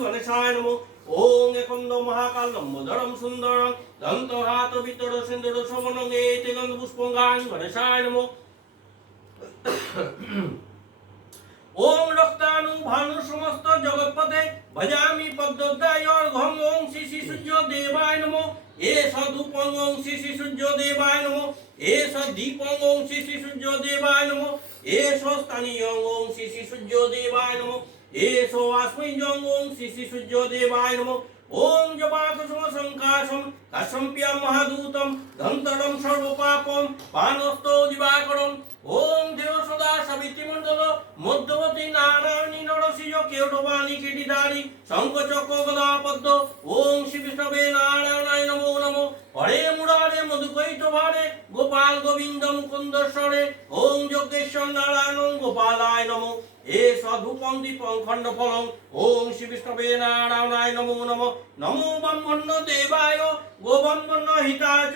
गणेशाय नमो। ओम एकंद महाकालम्बोदरं सुंदरं दन्तहात वितर सिंदूर शोभनं एते गन्धपुष्पं गणेशाय नमो। ओम रक्तानु भानु समस्त जगत्पते भजामि पद्मोदयोर्घं ओम श्री सूर्य देवाय नमो। एष धूपं ओम श्री सूर्य देवाय नमो। एष दीपं ओम श्री सूर्य देवाय नमो। एष स्थानीयं ओम श्री सूर्य देवाय नमो। एषो अस्मैजं ओम श्री सूर्य देवाय नमो। ओम जपाकुसुम संकाशं काश्यप्यं महादूतं धन्तरं सर्वपापं पानस्तो दिवाकरं। ओम देव सदा सावित्रीमंडल मध्यवती नारायणी नरसिंह केवटवाणी किटिधारी शंखचक्र गदा पद्म। ओम श्री विष्णवे नारायणाय नमो नमो। हरे मुरारे मधुकैटभारे गोपाल गोविंद मुकुंदस्वरे। ओम योगेश्वर नारायण गोपालाय नमो। एष धूपं दीपं खंडफलं ओम श्री विष्णवे नारायणाय नमो नमो। नमो ब्रह्मण्य देवाय गोब्रह्मण्य हिताय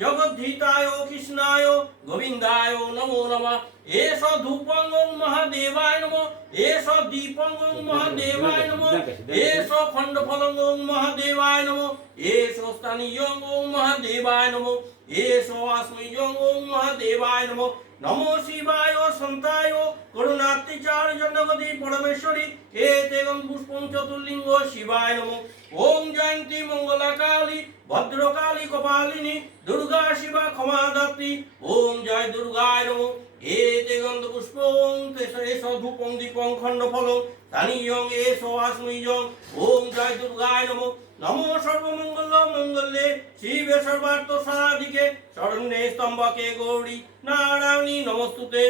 जगद्धिताय कृष्णाय गोविंदाय नमो नमः। एष धूपं ओम महादेवाय नमो। एष दीपं ओम महादेवाय नमो। एष खंडफलं ओम महादेवाय नमो। एष स्थानीयं ओम महादेवाय नमो। एष अस्मैजं ओम महादेवाय नमो। नमो शिवाय संताय करुणात्रिचार जगति परमेश्वरी एते पुष्पं चतुर्लिंग शिवाय नमो। ओम जयंती मंगला काली भद्रकाली कपालिनी दुर्गा शिवा क्षमादात्री। ओम जय दुर्गाय नमो। एते पुष्पं तेष धूपं दीपं खंडफलं स्थानीयं एष अस्मैजं ओम जय दुर्गाय नमो। नमो सर्वमंगल मंगल्ये शिवे सर्वार्थ साधिके शरण्ये स्तंभके गौरी नारायणी नमस्तुते।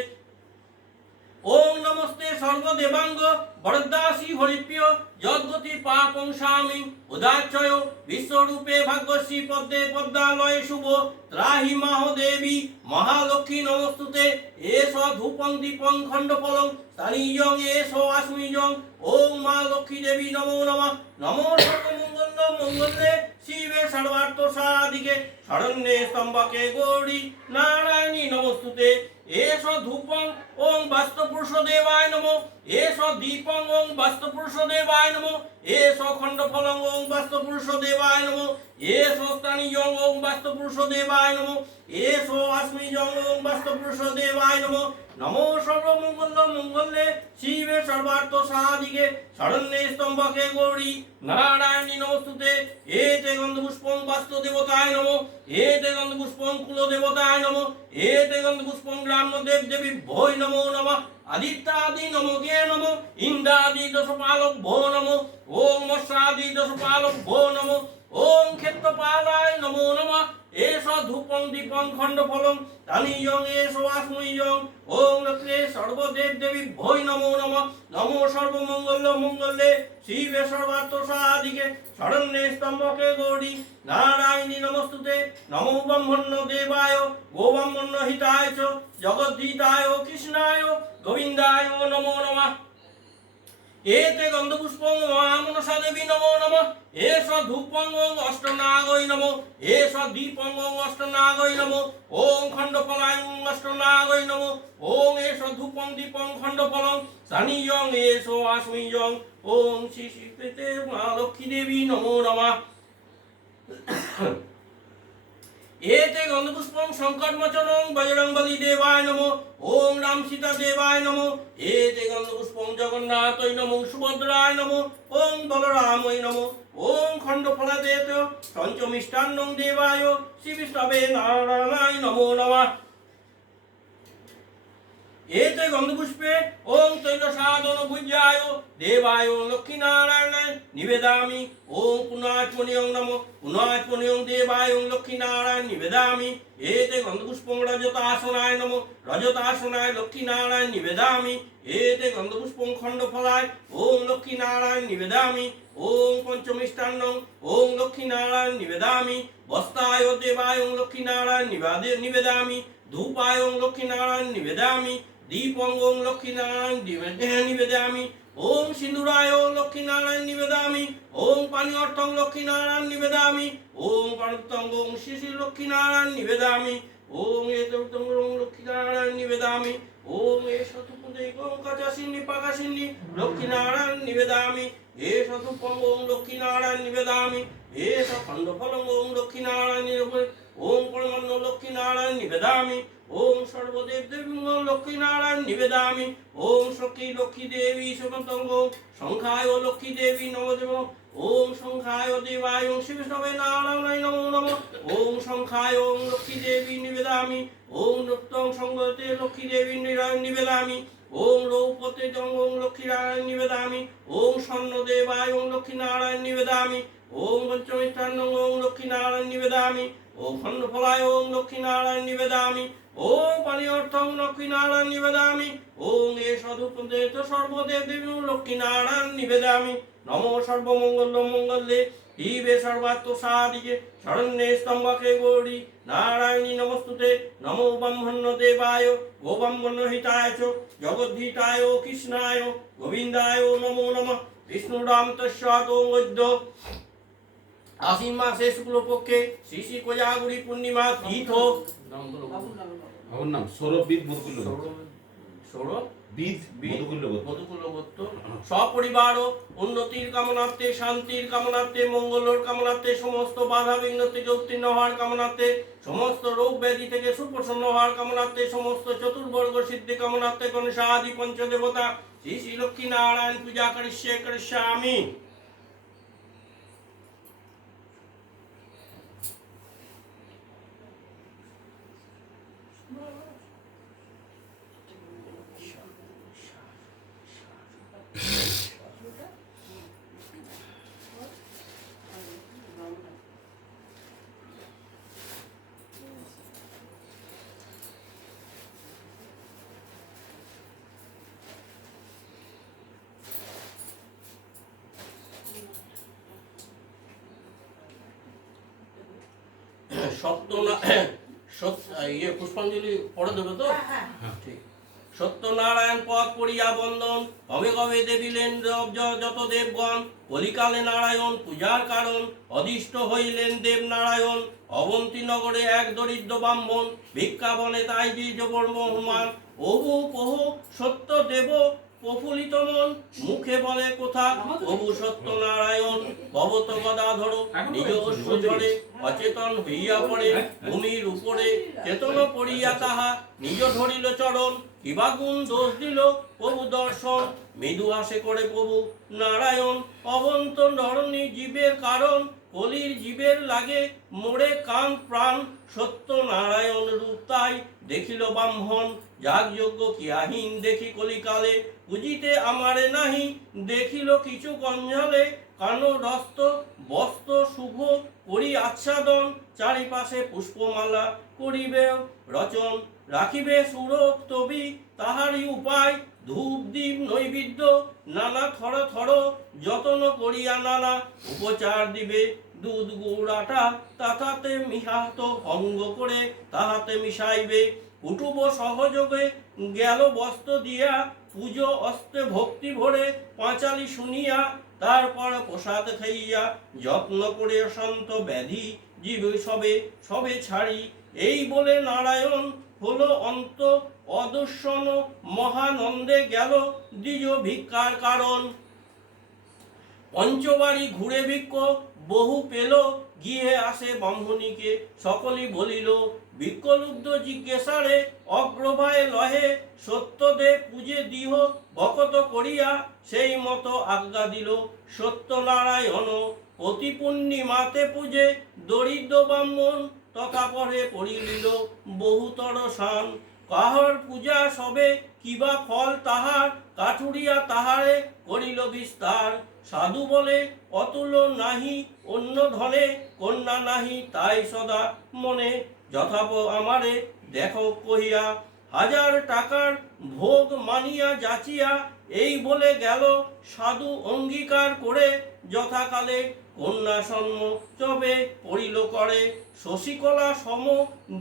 ओम नमस्ते सर्वदेवांग वरदासी हरिप्रिय यद्गति पापं स्वामी उदाचय विश्वरूपे भाग्यश्री पद्मे पद्मालये शुभ त्राहि महादेवी महालक्ष्मी नमस्तुते। एष धूपं दीपं खंडफलं स्थानीयं एष अस्मैजं ओम मां लक्ष्मी देवी नमो नमः। नमो सर्वमंगल मंगल्ये शिवे सर्वार्थ साधिके शरण्ये स्तंभके गौरी नारायणी नमस्तुते। एष धूपं ओम वास्तुपुरुष देवाय नमो। एष दीपं ओम वास्तुपुरुष देवाय नमो। एष खंडफलं ओम वास्तुपुरुष देवाय नमो। एष स्थानीयं ओम वास्तुपुरुष देवाय नमो। एष अस्मैजं ओम वास्तुपुरुष देवाय नमो। नमो सर्वमंगल मंगल्ये शिवे सर्वार्थ साधिके शरण्ये स्तंभके गौरी नारायणी नमस्तुते। एते गंधपुष्पं वास्तु देवताय नमो। एते गंधपुष्पं कुल देवताय नमो। एते गंधपुष्पं ग्राम देव देवी भो नमो नमः। आदित्यादि नमोगे नमो। इंद्रादि दशपालभ्यो नमो। ओम मत्स्यादि दशपालभ्यो नमो। ओम क्षेत्रपालाय नमो नमः। एष धूपं दीपं खंडफलं स्थानीयं एष अस्मैजं ओम लक्ष्मी सर्वदेव देवी भो नमो नमः। नमो सर्वमंगल मंगल्ये शिवे सर्वार्थ साधिके शरण्ये स्तंभके गौरी नारायणी नमस्तुते। नमो ब्रह्मण्य देवाय गोब्रह्मण्य हिताय च जगद्धिताय कृष्णाय गोविंदाय नमो नमः। एते गंधपुष्पं महामनसा देवी नमो नमः। एष धूपं ओम अष्टनागय नमो। एष दीपं ओम अष्टनागय नमो। ओम खंडफलाय ओम अष्टनागय नमो। ओम एष धूपं दीपं खंडफलं स्थानीयं एष अस्मैजं ओम श्री श्री महालक्ष्मी देवी नमो नमः। एते गंधपुष्पं संकटमोचनं बजरंगबली देवाय नमो। ओम राम सीता देवाय नमो। एते गंधपुष्पं जगन्नाथाय नमो सुभद्राय नमो। ओम बलरामाय नमो। ओम खंडफलदेत पंचमिष्टान्नं देवाय श्री विष्णवे नारायणाय नमो नमः। एते गंधपुष्पे ओम तैलसाधन भुज्याय देवाय लक्ष्मीनारायणाय निवेदामि। ओम पुनाचमनियं नमो। पुनाचमनियं देवाय लक्ष्मीनारायण निवेदामि। एते गंधपुष्पं रजतासनाय नमो। रजतासनाय लक्ष्मीनारायण निवेदामि। एते गंधपुष्पं खंडफलाय ओम लक्ष्मीनारायण निवेदामि। ओम पंचमिष्टान्नं ओम लक्ष्मीनारायण निवेदामि। वस्ताय देवाय लक्ष्मीनारायण निवेदामि। धूपाय लक्ष्मीनारायण निवेदामि। दीपं ओम लक्ष्मीनारायण निवेदामि। ओम सिंदूराय लक्ष्मीनारायण निवेदामि। ओम पानीर्थं लक्ष्मीनारायण निवेदामि। ओम पाणुत्तं ओम श्री लक्ष्मीनारायण निवेदामि। ओम एतं लक्ष्मीनारायण निवेदामि। ओम एष দেবং কাচাসিন্নি পাকাসিন্নি লক্ষ্মীনারায়ণ নিবেদামি এষ ধূপং লক্ষ্মীনারায়ণ নিবেদামি এষ খণ্ডফলং লক্ষ্মীনারায়ণ নিবেদামি ওম পরমান্ন লক্ষ্মীনারায়ণ নিবেদামি ওম সর্বদেব দেবী লক্ষ্মীনারায়ণ নিবেদামি ওম সখী লক্ষ্মী দেবী সুমতঙ্গ সংখ্যায় লক্ষ্মী দেবী নমদেব ওম সংখ্যায় দেবায় শিব সবে নারায়ণায় নমো নমঃ ওম সংখ্যায় লক্ষ্মী দেবী নিবেদামি ওম নৃত্যং সংগতে লক্ষ্মী দেবী নিবেদামি ওম রৌপতে জঙ্গং লক্ষ্মীনারায়ণ নিবেদামি ওম স্বর্ণদেবায় লক্ষ্মীনারায়ণ নিবেদামি ওম পঞ্চমিষ্ঠান্নং লক্ষ্মীনারায়ণ নিবেদামি ওম খণ্ডফলায় লক্ষ্মীনারায়ণ নিবেদামি ওম পানীয়র্থং লক্ষ্মীনারায়ণ নিবেদামি ওম এষ ধূপতে সর্বদেব দেবী লক্ষ্মীনারায়ণ নিবেদামি নমো সর্বমঙ্গল মঙ্গলে শিবে সর্বাত্ম সাদিকে শরণ্যে স্তম্ভকে গৌরী নারায়ণী নমস্তুতে নমো ব্রহ্মণ্য দেবায় গোব্রহ্মণ্য হিতায় চ জগদ্ধিতায় কৃষ্ণায় গোবিন্দায় নমো নমঃ বিষ্ণুরাম তস্যাতো মধ্য আশ্বিন মাসে শুক্লপক্ষে শ্রী শ্রী কোজাগুড়ি পূর্ণিমা তীর্থ আমার নাম সৌরভবিদ মধুকুল্ল সৌরভবিদ মধুকুল্ল গোত্র সপরিবার উন্নতির কামনার্থে শান্তির কামনার্থে মঙ্গলের কামনার্থে সমস্ত বাধা বিঘ্ন থেকে উত্তীর্ণ হওয়ার কামনার্থে সমস্ত রোগ ব্যাধি থেকে সুপ্রসন্ন হওয়ার কামনার্থে সমস্ত চতুর্বর্গ সিদ্ধি কামনার্থে গণেশাদি পঞ্চদেবতা শ্রী শ্রী লক্ষ্মী নারায়ণ পূজা করিষ্যামি। পুষ্পাঞ্জলি পড়ে দেবে তো ঠিক। সত্যনারায়ণ পদ পড়িয়া বন্দন কবে কবে দেবিলেন যত দেবগণ কলিকালে নারায়ণ পূজার কারণ অদিষ্ট হইলেন দেব নারায়ণ অবন্তী নগরে এক দরিদ্র ব্রাহ্মণ ভিক্ষা বনে তাই বীর্য বর্মমান ওহু পহু সত্য দেব প্রফুল্লিত মন মুখে বলে কথা প্রভু সত্যনারায়ণ ভবত গদাধর নিজ অশ্রু ঝরে অচেতন হইয়া পড়ে ভূমির উপরে চেতন পড়িয়া তাহা নিজ ধরিল চরণ কিবা গুণ দোষ দিল প্রভু দর্শন মৃদু আসে করে প্রভু নারায়ণ অবন্ত নরণী জীবের কারণ কলির জীবের লাগে মোড়ে কান প্রাণ সত্য নারায়ণ রূপ তাই দেখিল ব্রাহ্মণ যাগযজ্ঞ কিয়াহীন দেখি কলিকালে বুঝিতে আমারে নাহি দেখিল কিছু গঞ্জালে কানরস্ত বস্ত্র শুভ করি আচ্ছাদন চারিপাশে পুষ্পমালা করিবে রচন রাখিবে সুরক্তবি তাহারই উপায় ধূপ দীপ নৈবেদ্য নানা থর থর যতন করিয়া নানা উপচার দিবে দুধ গুড় আটা তাহাতে মিহাত ভঙ্গ করে তাহাতে মিশাইবে কুটুব সহযোগে গেল বস্ত্র দিয়া পুজো অস্তে ভক্তি ভরে পাঁচালি শুনিয়া তারপর প্রসাদ খাইয়া যত্ন করে শান্ত ব্যাধি জীব সবে সবে ছাড়ি এই বলে নারায়ণ হলো অন্ত অদর্শন মহানন্দে গেল দ্বিজ ভিক্ষার কারণ পঞ্চবাড়ি ঘুরে ভিক্ষ বহু পেল গিয়ে আসে ব্রাহ্মণীকে সকলই বলিল ভিক্ষলুব্ধ জিজ্ঞাসারে অগ্রভায় লহে সত্যদেব পূজে দিহ ভকত করিয়া সেই মতো আজ্ঞা দিল সত্যনারায়ণ অতি পূর্ণিমাতে পূজে দরিদ্র ব্রাহ্মণ তথা পরে পড়িলিল বহুতর শান কাহার পূজা সবে কিবা ফল তাহার কাঠুরিয়া তাহারে করিল বিস্তার সাধু বলে অতুল নাহি অন্য ধনে কন্যা নাহি তাই সদা মনে যথাপ আমারে দেখো কহিয়া হাজার টাকার ভোগ মানিয়া যাচিয়া এই বলে গেল সাধু অঙ্গীকার করে যথাকালে কন্যা সন্ম চবে পড়িল করে শশীকলা সম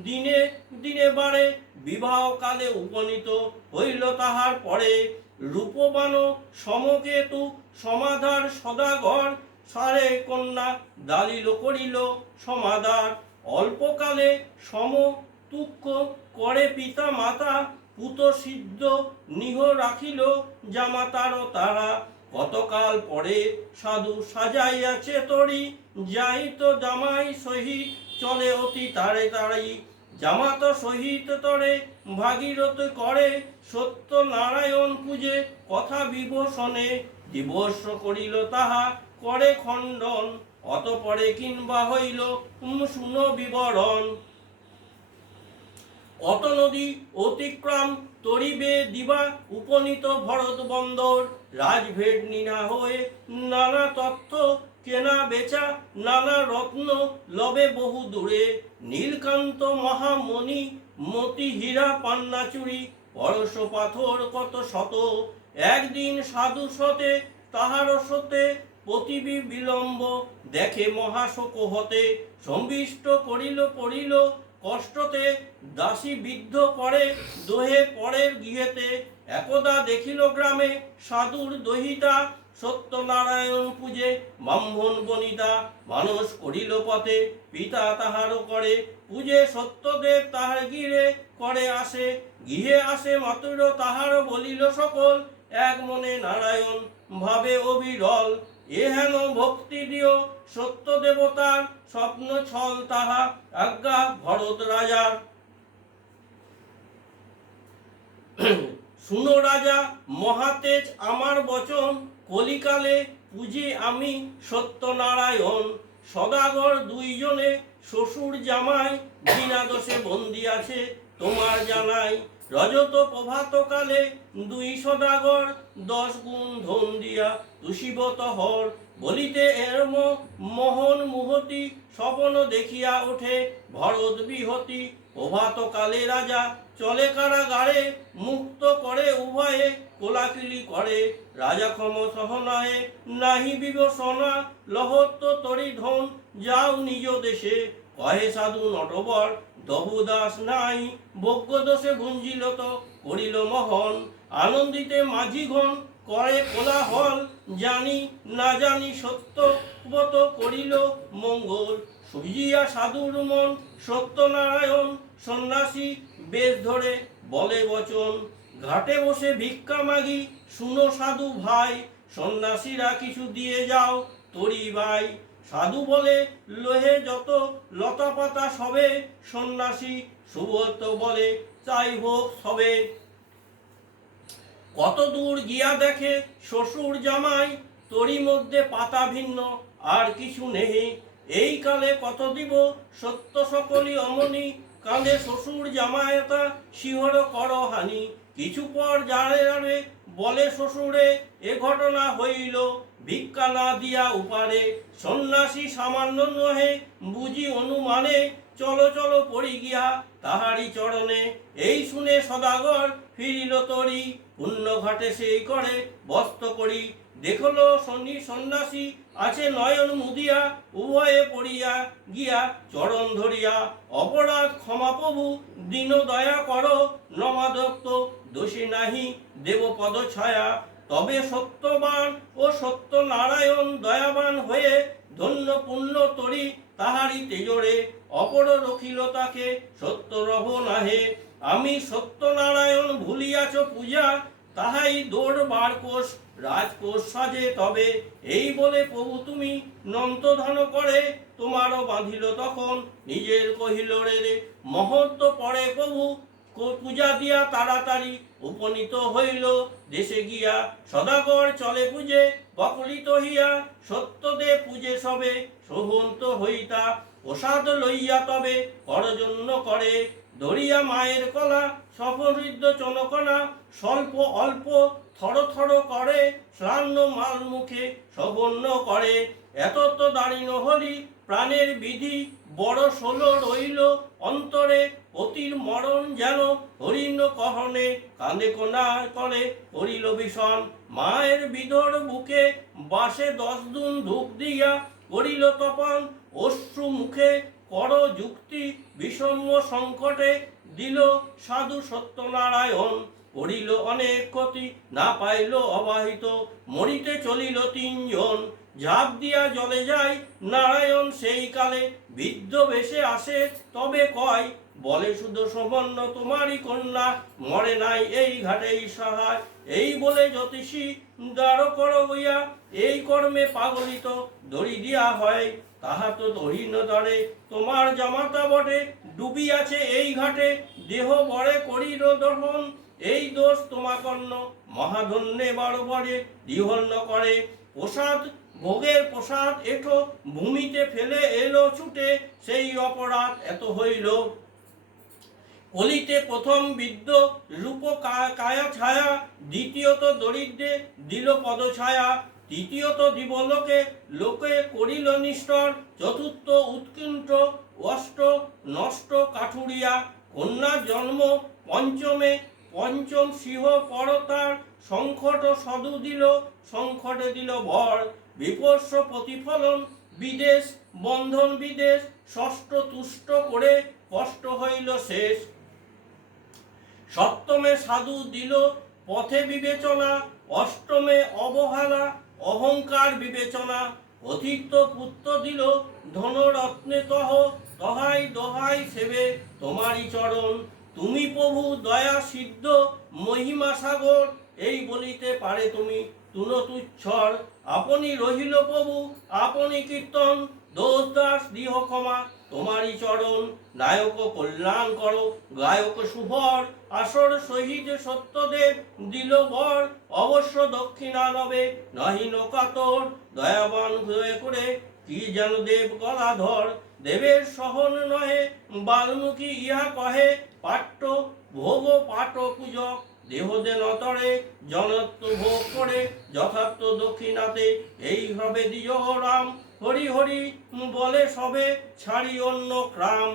দিনে দিনে বাড়ে বিবাহ কালে উপনীত হইল তাহার পরে রূপবান সমকেতু সমাধার সদাগর সারে কন্যা দালিল করিল সমাদার অল্পকালে সম তুক্ষ করে পিতা মাতা পুত সিদ্ধ নিহ রাখিল জামাতার তারা। কতকাল পরে সাধু সাজাইয়াছে তরি, যাই তো জামাই সহিত চলে অতি তাড়ে তাড়ি। জামাত সহিত তরে ভাগীরথ করে, সত্য নারায়ণ পূজে কথা বিভূষণে। দিবস করিল তাহা করে খণ্ডন, অতপরে কিংবা হইল শুনো বিবরণ। অত নদী অতিক্রম তরিবে দিবা, উপনীত ভরত বন্দর। রাজভেদ নিনা হয়ে নানা তথ্য কেনা বেচা, নানা রত্ন লবে বহু দূরে। নীলকান্ত মহামণি মতি হীরা পান্না চুরি, পরশ পাথর কত শত। একদিন সাধু সতে তাহার সতে প্রতিবি বিলম্ব, দেখে মহাশোক হতে। সম্বিষ্ট করিল পড়িল কষ্টতে, দাসী বিদ্ধ করে দোহে পরের গৃহেতে। একদা দেখিল গ্রামে সাধুর দহিতা, সত্যনারায়ণ পূজে ব্রাহ্মণ বনিতা। মানুষ করিল পথে পিতা তাহারও করে, পূজে সত্যদেব তাহার গৃহে করে আসে। গৃহে আসে মাতুর তাহার বলিল সকল, এক মনে নারায়ণ ভাবে অবিরল। এ হেন ভক্তি দিও সত্য দেবতার, স্বপ্ন ছল তাহা আজ্ঞা ভরত রাজার। শুনো রাজা মহাতেজ আমার বচন, কলিকালে পূজে আমি সত্যনারায়ণ। সদাগর দুইজনে শ্বশুর জামাই, বিনা দোষে বন্দি আছে তোমার জানাই। রজত প্রভাতকালে দুই সদাগর, 10 গুণ ধন দিয়া তুষিবত হর। বলিতে এরম মোহন মুহতি, স্বপন দেখিয়া ওঠে ভরত বিহতি। প্রভাতকালে রাজা চলে কারাগারে, মুক্ত করে উভয়ে কোলাকুলি করে। রাজা ক্ষম সহনায়ে নাহি বিবেচনা, লহত্ব তরি ধন যাও নিজ দেশে। কহে সাধু নটবর দহুদাস নাই, ভোগ্য দোষে ভুঞ্জিল তো করিল মহন। আনন্দিতে মাঝিগণ করে কোলাহল, জানি না জানি সত্যবত করিল মঙ্গল। সুজিয়া সাধুর মন সত্যনারায়ণ, সন্ন্যাসী বেশ ধরে বলে বচন। ঘাটে বসে ভিক্ষা মাগি শুনো সাধু ভাই, সন্ন্যাসীরা কিছু দিয়ে যাও তরি ভাই। সাধু বলে লোহে যত লতা পাতা সবে, সন্ন্যাসী সুব্রত বলে চাই হোক সবে। কত দূর গিয়া দেখে শ্বশুর জামাই, তরি মধ্যে পাতা ভিন্ন আর কিছু নেই। এই কালে কত দিব সত্য সকলই অমনি, কাঁদে শ্বশুর জামায়তা শিহর কর হানি। কিছু পর যারে যারে বলে শ্বশুরে, এ ঘটনা হইল ভিক্ষা না দিয়া উপারে। সন্ন্যাসী সামান্য নহে বুঝি অনুমানে, চলো চলো পড়ি গিয়া তাহারি চরণে। এই শুনে সদাগর ফিরিল তরি, পুণ্য ঘাটে সেই করে বস্ত করি। দেখল শনি সন্ন্যাসী আছে নয়ন মুদিয়া, উভয়ে পড়িয়া গিয়া চরণ ধরিয়া। অপরাধ ক্ষমা প্রভু দীন দয়া কর, নমাদত্ত দোষী নাহি দেব পদ ছায়া। তবে সত্যবান ও সত্য নারায়ণ দয়াবান হয়ে, ধন্য পুণ্য তরি তাহারি তেজরে। অপর রখিল তাকে সত্য রহ নাহে, আমি সত্যনারায়ণ ভুলিয়াছ পূজা। তাহাই দৌড় বার কোষ রাজকোষ সাজে তবে। এই বলে প্রভু তুমি নন্তধন করে, তোমারও বাঁধিল তখন নিজের কহিল রে। মহত্ব পরে প্রভু পূজা দিয়া তাড়াতাড়ি উপনীত হইল দেশে গিয়া। সদাগর চলে পূজে বকলিত হইয়া, সত্যদেব পূজে সবে সোহন্ত হইতা। প্রসাদ লইয়া তবে করজন্য করে, ধরিয়া মায়ের কলা সফরিদ্ধ চনকনা। স্বল্প অল্প থর থর করে, শ্রান্ন মাল মুখে সবর্ণ করে। এতত্ব দাঁড়িন হরি প্রাণের বিধি, বড় ষোলো রইল অন্তরে। অতির মরণ যেন হরিণ কহনে, কাঁদে কোনা করে করিল ভীষণ। মায়ের বিধর বুকে বাসে 10 দুন ধূপ দিয়া, করিল তপন অশ্রু মুখে কর যুক্তি। বিষম্য সংকটে দিল সাধু সত্যনারায়ণ, করিল অনেক ক্ষতি, না পাইল অবাহিত। মরিতে চলিল তিনজন, ঝাঁপ দিয়া জলে যায়। নারায়ণ সেই কালে বৃদ্ধ বেশে আসে, তবে কয় বলে শুধু সমন্ন তোমারই কন্যা, মরে নাই এই ঘাটেই সহায়। এই বলে জ্যোতিষী দাঁড় করো হইয়া, এই কর্মে পাগলিত দড়ি দিয়া হয়। তাহা তো দহিন দরে তোমার জামাতা বটে, ডুবিয়াছে এই ঘাটে, দেহ বরে করিল দহন। এই দোষ তোমাকর্ণ মহাধন্যে বড়ে দ্বিহন্য করে। প্রসাদ ভোগের প্রসাদ এঠো ভূমিতে ফেলে এলো ছুটে, সেই অপরাধ এত হইল। কলিতে প্রথম বিদ্য রূপ কায়া ছায়া, দ্বিতীয়ত দরিদ্রে দিল পদছায়া, তৃতীয়ত দিবলোকে লোকে করিল নিষ্ঠর, চতুর্থ উৎকণ্ঠ, অষ্ট নষ্ট কাঠুরিয়া। কন্যার জন্ম পঞ্চমে, পঞ্চম সিংহ পরতার, সংকট সদু দিল, সংকটে দিল ভর। বিপর্ষ প্রতিফলন বিদেশ, বন্ধন বিদেশ, ষষ্ঠ তুষ্ট করে কষ্ট হইল শেষ। সপ্তমে সাধু দিল পথে বিবেচনা, অষ্টমে অবহেলা অহংকার বিবেচনা। অতিরিক্ত পুত্র দিল ধনরত্নে তহ, তহাই দোহাই সেবে তোমারই চরণ। তুমি প্রভু দয়া সিদ্ধ মহিমা সাগর, এই বলিতে পারে তুমি তুচ্ছর। আপনি রহিল প্রভু আপনি কীর্তন, দোষ দাস দিহ ক্ষমা তোমারই চরণ। নায়ক কল্যাণ করো গায়ক শুভর, আসর শহীদ সত্যদেব দিল বর। অবশ্য দক্ষিণা নবে নহিন কাতর, দয়াবান হয়ে করে কি যেন দেব গলাধর। দেবের সহন নহে বাল্মীকি ইহা কহে, পাট্য ভোগ পাট পূজক দেহ দেন অতরে। জনত্ব ভোগ করে যথার্থ দক্ষিণাতে, এই হবে দিয় রাম। হরি হরি বলে সবে ছাড়ি অন্য ক্রাম।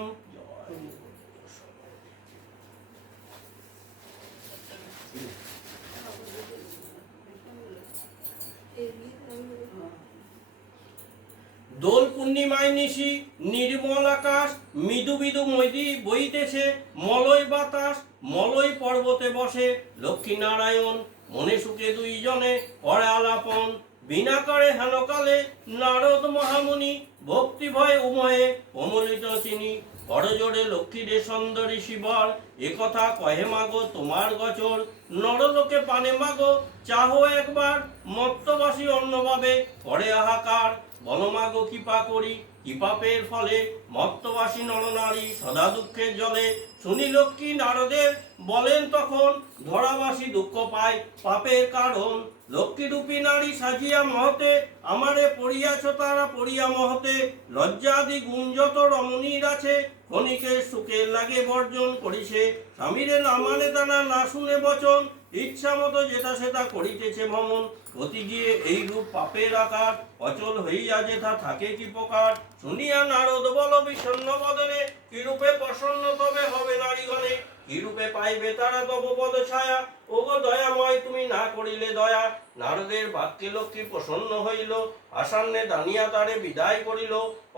দোল পূর্ণিমায় নিশি নির্মল আকাশ, মৃদু মৃদু মৃদি বইতেছে মলয় বাতাস। মলয় পর্বতে বসে লক্ষ্মী নারায়ণ, মনে সুখে দুইজনে করে আলাপন। বিনা করে হেনকালে নারদ মহামুনি, ভক্তি ভয় উময়ে অমলিত চিনি। করজোড়ে লক্ষ্মীরে সুন্দরী শিবর, একথা কহে মাগো তোমার গচর। নরলোকে পানে মাগো চাহো একবার, মত্তবাসী অন্নভাবে করে হাহাকার। বল মাগো কৃপা করি কি পাপের ফলে, মত্তবাসী নরনারী সদা দুঃখের জলে। শুনি লক্ষ্মী নারদের বলেন তখন, ধরাবাসী দুঃখ পায় পাপের কারণ। লক্ষ্মীরূপী নারী সাজিয়া মহতে, আমারে পড়িয়াছ তারা পড়িয়া মহতে। লজ্জাদি গুণ যত রমণীর আছে, ক্ষণিকের সুখের লাগে বর্জন করিছে। স্বামীরে না মানে তারা না শুনে বচন, ইচ্ছা মতো যেটা সেটা করিতেছে ভ্রমণ। অতি গিয়ে এই রূপ পাপের আকার, অচল হইয়া যেথা থাকে কি প্রকার। শুনিয়া নারদ বল বিষণ্ণ বদনে, কি রূপে প্রসন্ন তবে হবে নারীগণে। কি রূপে পাইবে তারা তব পদ ছায়া, ওগো দয়াময় তুমি না করিলে দয়া। নারদের বাক্যে লক্ষ্মী প্রসন্ন হইল, আসান্নে দানিয়া তারে বিদায় করিল।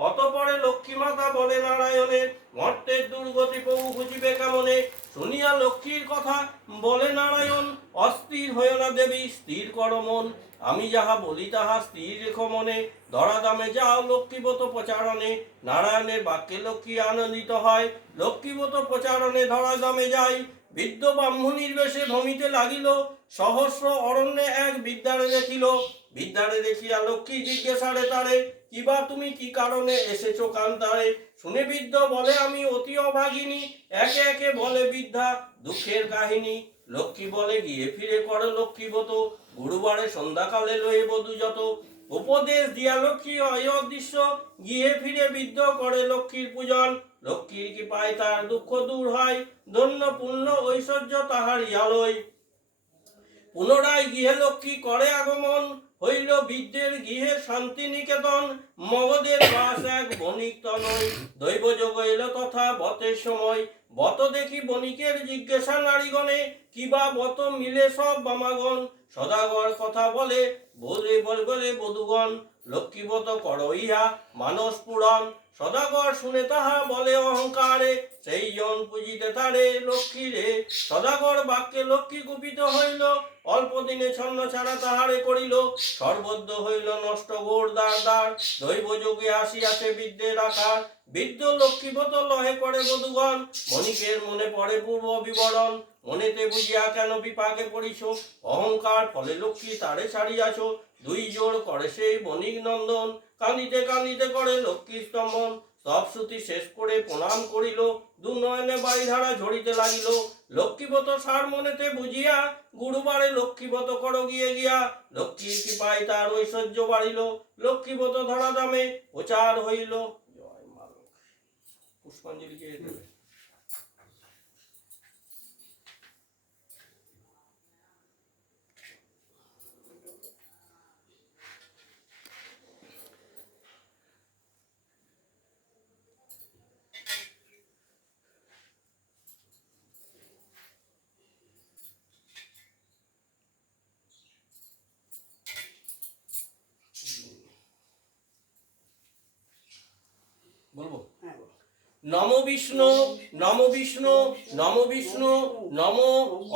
অতঃপরে লক্ষ্মী মাতা বলে নারায়ণের, মর্তের দুর্গতি প্রভু খুঁজিবে কেমনে। শুনিয়া লক্ষ্মীর কথা বলে নারায়ণ, অস্থির হইও না দেবী স্থির কর মন। আমি যাহা বলি তাহা স্থির রেখো মনে, ধরাধামে যাও লক্ষ্মীব্রত প্রচারণে। নারায়ণের বাক্যে লক্ষ্মী আনন্দিত হয়, লক্ষ্মীব্রত প্রচারণে ধরাধামে যাই। বৃদ্ধ ব্রাহ্মণীর বেশে ভ্রমিতে লাগিল, সহস্র অরণ্যে এক বিদ্যারে দেখিল। বিদ্যারে দেখিয়া লক্ষ্মী জিজ্ঞাসারে তারে, কিবা তুমি কি কারণে এসেছো কান্তারে। শুনে বৃদ্ধ বলে আমি অতি অভাগিনী, একে একে বলে বৃদ্ধা দুঃখের কাহিনী। লক্ষ্মী বলে গিয়ে ফিরে করে লক্ষ্মীব্রত, গুরুবারে সন্ধ্যাকালে লয়ে বধূ যত। উপদেশ দিয়া লক্ষ্মী হয় অদৃশ্য, গিয়ে ফিরে বৃদ্ধ করে লক্ষ্মীর পূজন। লক্ষ্মীর কি পায় তার দুঃখ দূর হয়, ধন্য পূর্ণ ঐশ্বর্য তাহারই আলোয়। পুনরায় গৃহে লক্ষ্মী করে আগমন, হইল বৃদ্ধের গৃহে শান্তি নিকেতন। মগধের বাস এক বণিক তনয়, দৈব যোগ এলো তথা বতের সময়। বত দেখি বণিকের জিজ্ঞাসা নারীগণে, কিবা বত মিলে সব বামাগণ। সদাগর কথা বলে বলে বধুগণ, লক্ষ্মীবত করো ইহা মানস পুরাণ। সদাগর শুনে তাহা বলে অহংকারে, সেই জন পুজিতে তারে লক্ষ্মী রে। সদাগর বাক্যে লক্ষ্মী কুপিত হইল, অল্প দিনে ছন্ন ছাড়া তাহারে করিল। সর্বদ্র হইল নষ্ট গোর দ্বার দ্বার, দৈব যোগে আসিয়াছে বিদ্যের আকার। বিদ্য লক্ষ্মীবত লহে করে বধূগণ, মণিকের মনে পড়ে পূর্ব বিবরণ। মনেতে বুঝিয়া কেন বিপাকে পড়িছ, অহংকার ফলে লক্ষ্মী তারে ছাড়িয়াছ। দুই জোর করে সেই বণিক নন্দন, কাঁদিতে কাঁদিতে করে লক্ষ্মী স্তম্ভন। সব শ্রুতি শেষ করে প্রণাম করিল, দু নয়নে বারিধারা ঝরিতে লাগিল। লক্ষ্মীবত সার মনেতে বুঝিয়া, গুরুবারে লক্ষ্মীবত কর গিয়ে গিয়া। লক্ষ্মীর কৃপায় তার ঐশ্বর্য বাড়িল, লক্ষ্মীবত ধরা দামে প্রচার হইল। জয় মা লক্ষ্মী। পুষ্পাঞ্জলি কে দেবে? বলবো? নম বিষ্ণু নম বিষ্ণু নম বিষ্ণু নম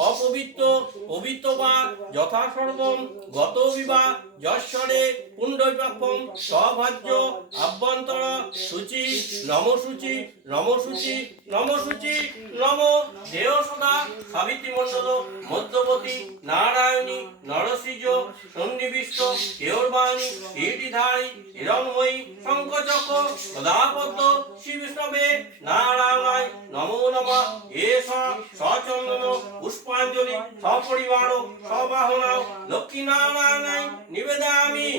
অপবিত্র পবিত্র বা যথা সর্বম গত বিবাহ যশ্বরে পুণ্ডৈপাপম সভাজ্য আভ্যন্তর শুচি নম শুচি নম শুচি নম শুচি নম দেহ সদা সাবিত্রী মণ্ডল মধ্যবতী নারায়ণী নরসিজ সন্নিবিষ্ট কেয়রবাণী কীর্তিধারী হিরণময়ী শঙ্খচক্র সদাপদ্ম শ্রী বিষ্ণবে নারায়ণায় নমো নমঃ। এষ সচন্দন পুষ্পাঞ্জলি সপরিবার সবাহনায় লক্ষ্মী নারায়ণায় নিবেদয়ামি।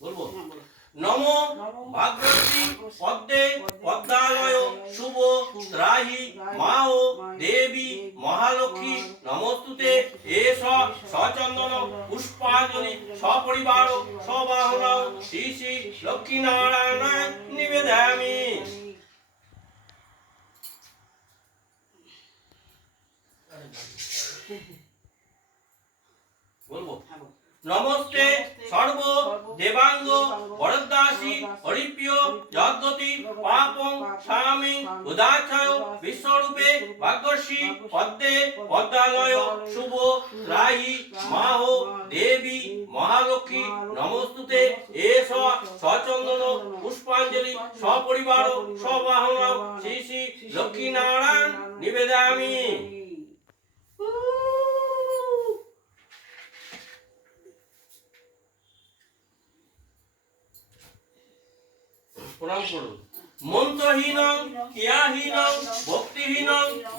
বলবো? নমো ভাগবতী পদ্মে পদ্মালয় শুভ ত্রাহি মাও দেবী মহালক্ষ্মী নমস্তুতে। এষ সচন্দন পুষ্পাঞ্জলি সপরিবার সবাহনায় শ্রী শ্রী লক্ষ্মী নারায়ণায় নিবেদয়ামি। বলবো? নমস্তে সর্ব দেবাঙ্গ বরদাসী হরিপ্রিয় যদ্গতি পাপং স্বামী উদাচ্ছয় বিশ্বরূপে ভাগ্যশ্রী পদ্মে পদ্মালয় শুভ ত্রাহি মাহ দেবী মহালক্ষ্মী নমস্তুতে। এষ সচন্দন পুষ্পাঞ্জলি সপরিবার সবাহনা শ্রী শ্রী লক্ষ্মী নারায়ণ নিবেদয়ামি। প্রণাম করুন। মন্ত্রহীন ক্রিয়াহীন ভক্তিহীন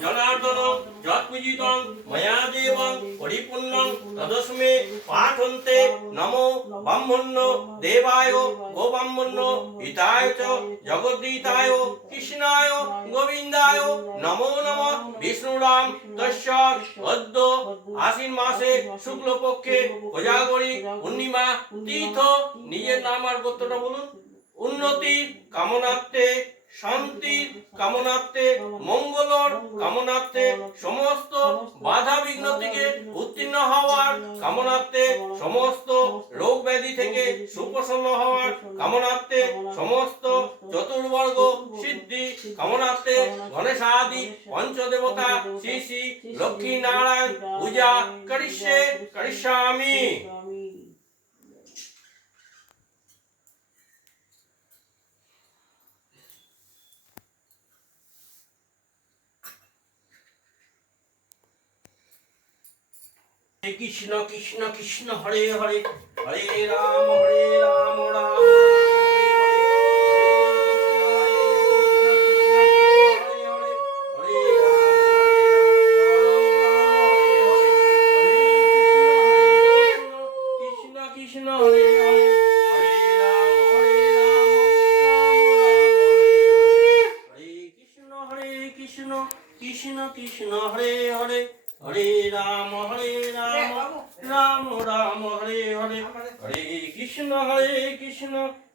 জনার্দন যৎপূজিতং ময়া দেবং পরিপূর্ণং তদস্মে পাঠন্তে। নমো ব্রহ্মণ্য দেবায় গোব্রাহ্মণ্য হিতায় চ জগদ্দিতায় কৃষ্ণায় গোবিন্দায় নমো নমঃ। বিষ্ণুরাম তস্য অদ্য আশ্বিন মাসে শুক্লপক্ষে কোজাগরী পূর্ণিমা তীর্থ। নিজের নাম আর গোত্রটা বলুন। উন্নতির কামনার্থে, শান্তির কামনার্থে, মঙ্গলর কামনার্থে, সমস্ত বাধা বিঘ্ন থেকে উত্তীর্ণ হওয়ার কামনার্থে, সমস্ত রোগ ব্যাধি থেকে সুপ্রসন্ন হওয়ার কামনার্থে, সমস্ত চতুর্বর্গ সিদ্ধি কামনার্থে গণেশাদি পঞ্চদেবতা শ্রী শ্রী লক্ষ্মী নারায়ণ পূজা করিষ্যামি। কৃষ্ণ কৃষ্ণ কৃষ্ণ হরে হরে হরে রাম রাম কৃষ্ণ কৃষ্ণ হরে হরে হরে রাম হরে কৃষ্ণ হরে কৃষ্ণ কৃষ্ণ কৃষ্ণ হরে হরে হরে রাম রাম রাম হরে হরে হরে কৃষ্ণ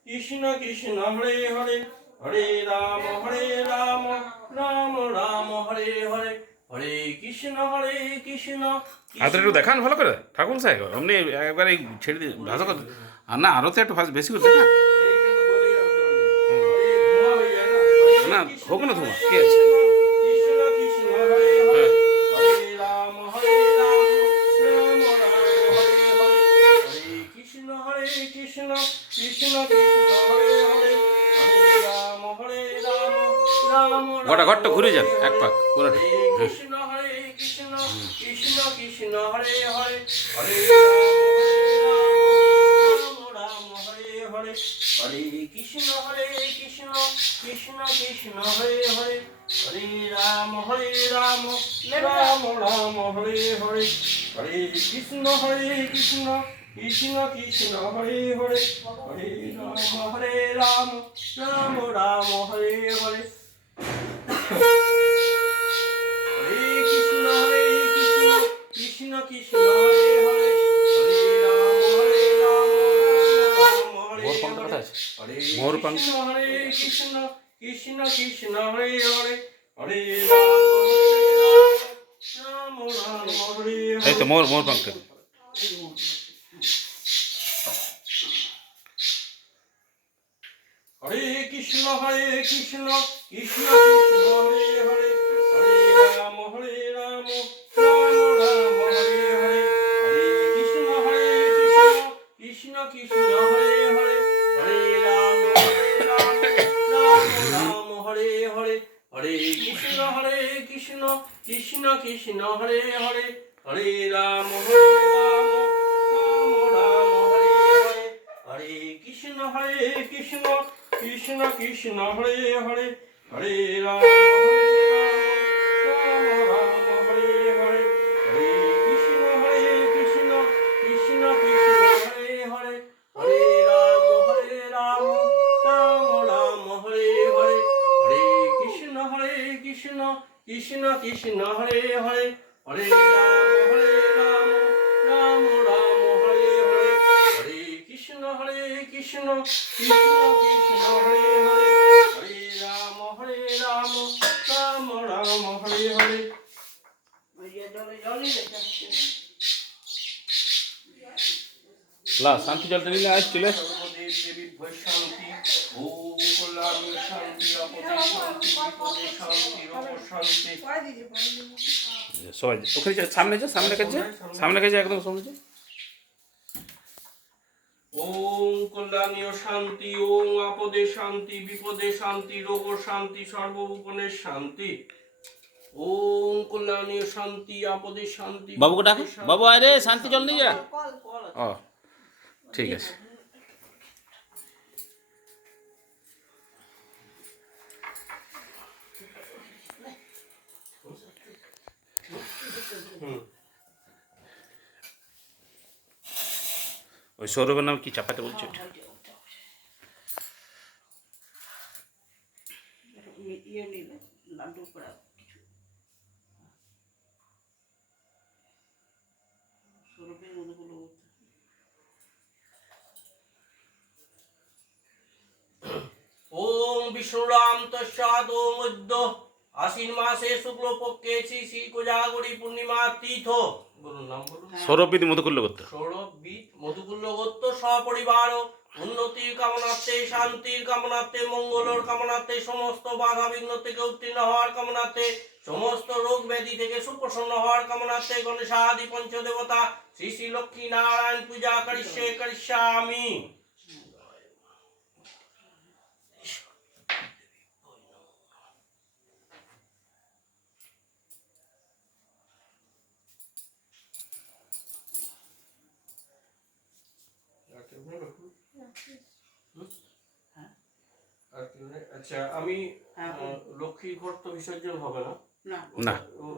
কৃষ্ণ কৃষ্ণ হরে হরে হরে রাম কৃষ্ণ হাতটা একটু দেখান ভালো করে ঠাকুর সাহেব আপনি একবার এই ছেড়ে দিয়ে ভাষা কথা আর না আরও তো একটু বেশি করে দেখান এইটা তো বলেই আসতে হবে। এই ধোঁয়া হয়ে যায় না। না, কৃষ্ণ, হোক না ধোঁয়া, হরে কি আছে? কৃষ্ণ কৃষ্ণ হরে হরে হরে রাম হরে রাম রাম রাম হরে হরে হরে কৃষ্ণ কৃষ্ণ কৃষ্ণ হরে হরে হরে রাম রাম গোটা ঘরটা ঘুরে যান এক পাক পুরোটা হরে কৃষ্ণ কৃষ্ণ কৃষ্ণ কৃষ্ণ হরে হরে হরে রাম রাম হরে হরে হরে কৃষ্ণ কৃষ্ণ কৃষ্ণ কৃষ্ণ হরে হরে হরে রাম রাম রাম হরে হরে হরে কৃষ্ণ কৃষ্ণ কৃষ্ণ কৃষ্ণ হরে হরে হরে রাম রাম রাম হরে হরে হরে কৃষ্ণ কৃষ্ণ কৃষ্ণ হরে হরে হরে রাম রাম হরে মোহর পাঙ্খা হরে কোথায় আছে? হরে মোহর পাঙ্খা। কৃষ্ণ কৃষ্ণ কৃষ্ণ হরে হরে হরে রাম রাম হরে এই তো মোর পাঙ্খা হরে কৃষ্ণ কৃষ্ণ কৃষ্ণ হরে হরে হরে রাম রাম রাম হরে হরে হরে কৃষ্ণ কৃষ্ণ কৃষ্ণ হরে হরে হরে রাম রাম হরে হরে হরে কৃষ্ণ কৃষ্ণ কৃষ্ণ কৃষ্ণ হরে হরে হরে রাম রাম হরে হরে হরে কৃষ্ণ কৃষ্ণ কৃষ্ণ কৃষ্ণ হরে হরে হরে রাম রাম হরে হরে হরে কৃষ্ণ কৃষ্ণ কৃষ্ণ কৃষ্ণ হরে হরে হরে রাম রাম রাম হরে হরে হরে কৃষ্ণ কৃষ্ণ কৃষ্ণ কৃষ্ণ হরে হরে হরে রাম রাম রাম হরে হরে হরে কৃষ্ণ কৃষ্ণ কৃষ্ণ কৃষ্ণ হরে হরে হরে রাম রাম রাম হরে হরে লা শান্তি জলটা নিলে আজ চলে সর্বদেব দেবী ভয় শান্তি ওম কল্যাণ শান্তি আপদে শান্তি বিপদে শান্তি রোগ শান্তি সবাই ওখানে যা সামনে যা সামনে কাছে একদম সামনে যা ওম কল্যাণীয় শান্তি ওম আপদে শান্তি বিপদে শান্তি রোগ শান্তি সর্বভূপনের শান্তি ওম কল্যাণীয় শান্তি আপদে শান্তি বাবুকে ডাকো বাবু আয় রে শান্তি জল নিয়ে যা ও ঠিক আছে ওই সৌরভের নাম কি চাপাতে বলছো ওটা? ওম বিষ্ণুরাম তস্যাদ ওম মধ্য আশ্বিন মাসে শুক্লপক্ষে শ্রী কোজাগরী পূর্ণিমা তীর্থ বলুন নাম বলুন সৌরভবিদ মধুকুল্য করতে সৌরভবিদ মধুকুল্য গোত্র সপরিবার উন্নতির কামনার্থে শান্তির কামনার্থে মঙ্গলের কামনার্থে সমস্ত বাধা বিঘ্ন থেকে উত্তীর্ণ হওয়ার কামনার্থে সমস্ত রোগ ব্যাধি থেকে সুপ্রসন্ন হওয়ার কামনার্থে গণেশাদি পঞ্চদেবতা শ্রী শ্রী লক্ষ্মী নারায়ণ পূজা করিষ্যামি আচ্ছা আমি লক্ষ্মী ঘট তো বিসর্জন হবে না না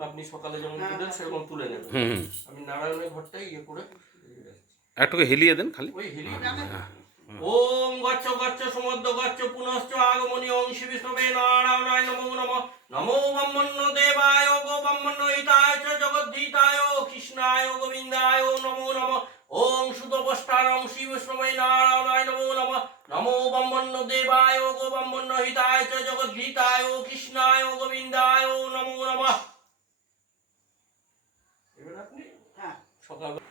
আপনি সকালে যেমন তুলেন সেরকম তুলে নেবেন আমি নারায়ণের ঘরটাই ইয়ে করে একটুকে হিলিয়ে দেন খালি ওই হিলি ওম গচ্ছ গচ্ছ সমুদ্র গচ্ছ পুনশ্চ আগমনী ওম শ্রী বিষ্ণবে নারায়ণায় নমো নমঃ নমো ব্রহ্মণ্য দেবায় গো ব্রহ্মণ্য হিতায় চ জগদ্ধিতায় কৃষ্ণায় গোবিন্দায় নমো নমঃ ওম সুতপষ্ঠারং শ্রী বিষ্ণবে নারায়ণায় নমো নমঃ নমো ব্রহ্মণ্য দেবায় গো ব্রহ্মণ্য হিতায় চ জগদ্ধিতায় কৃষ্ণায় গোবিন্দায় নমো নমঃ এবার সকাল